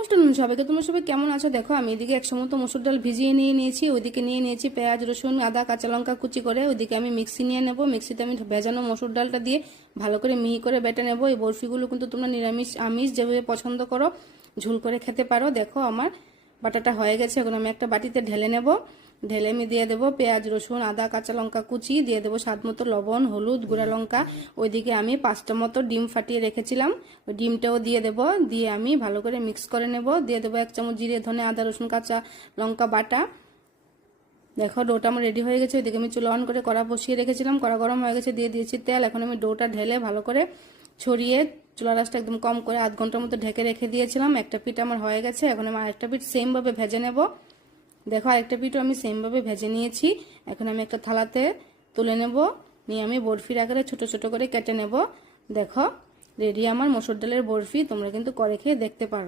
Afternoon সবাইকে, তোমরা সবাই কেমন আছো? দেখো আমি এদিকে 100 মতো মসুর ডাল ভিজিয়ে নিয়ে নিয়েছি, ওইদিকে নিয়ে নিয়েছি পেঁয়াজ রসুন আদা কাঁচা লঙ্কা কুচি করে, ওইদিকে আমি মিক্সি নিয়ে নেব। মিক্সিতে আমি ভেজানো মসুর ডালটা দিয়ে ভালো করে মিহি করে বেটে নেব। এই বরফিগুলো কিন্তু তোমরা নিরামিষ আমিষ যেভাবে পছন্দ করো ঝোল করে খেতে পারো। দেখো আমার বাটাটা হয়ে গেছে, এখন আমি একটা বাটিতে ঢেলে নেব। ঢেলে আমি দিয়ে দেবো পেঁয়াজ রসুন আদা কাঁচা লঙ্কা কুচি, দিয়ে দেবো স্বাদ মতো লবণ হলুদ গুঁড়া লঙ্কা। ওইদিকে আমি 5টা মতো ডিম ফাটিয়ে রেখেছিলাম, ওই ডিমটাও দিয়ে দেবো। দিয়ে আমি ভালো করে মিক্স করে নেব। দিয়ে দেবো 1 চামচ জিরে ধনে আদা রসুন কাঁচা লঙ্কা বাটা। দেখো ডোটা আমার রেডি হয়ে গেছে। ওইদিকে আমি চুলা অন করে কড়া বসিয়ে রেখেছিলাম, কড়া গরম হয়ে গেছে, দিয়ে দিয়েছি তেল। এখন আমি ডোটা ঢেলে ভালো করে ছড়িয়ে চুলা রাসটা একদম কম করে 1/2 ঘন্টার মতো ঢেকে রেখে দিয়েছিলাম। একটা পিঠ আমার হয়ে গেছে, এখন আমি আরেকটা পিঠ সেমভাবে ভেজে নেব। দেখো আরেকটা পিঠও আমি সেমভাবে ভেজে নিয়েছি। এখন আমি একটা থালাতে তুলে নেব, নিয়ে আমি বরফির আকারে ছোট ছোট করে কেটে নেব। দেখো রেডি আমার মসুর ডালের বরফি, তোমরা কিন্তু করে খেয়ে দেখতে পারো।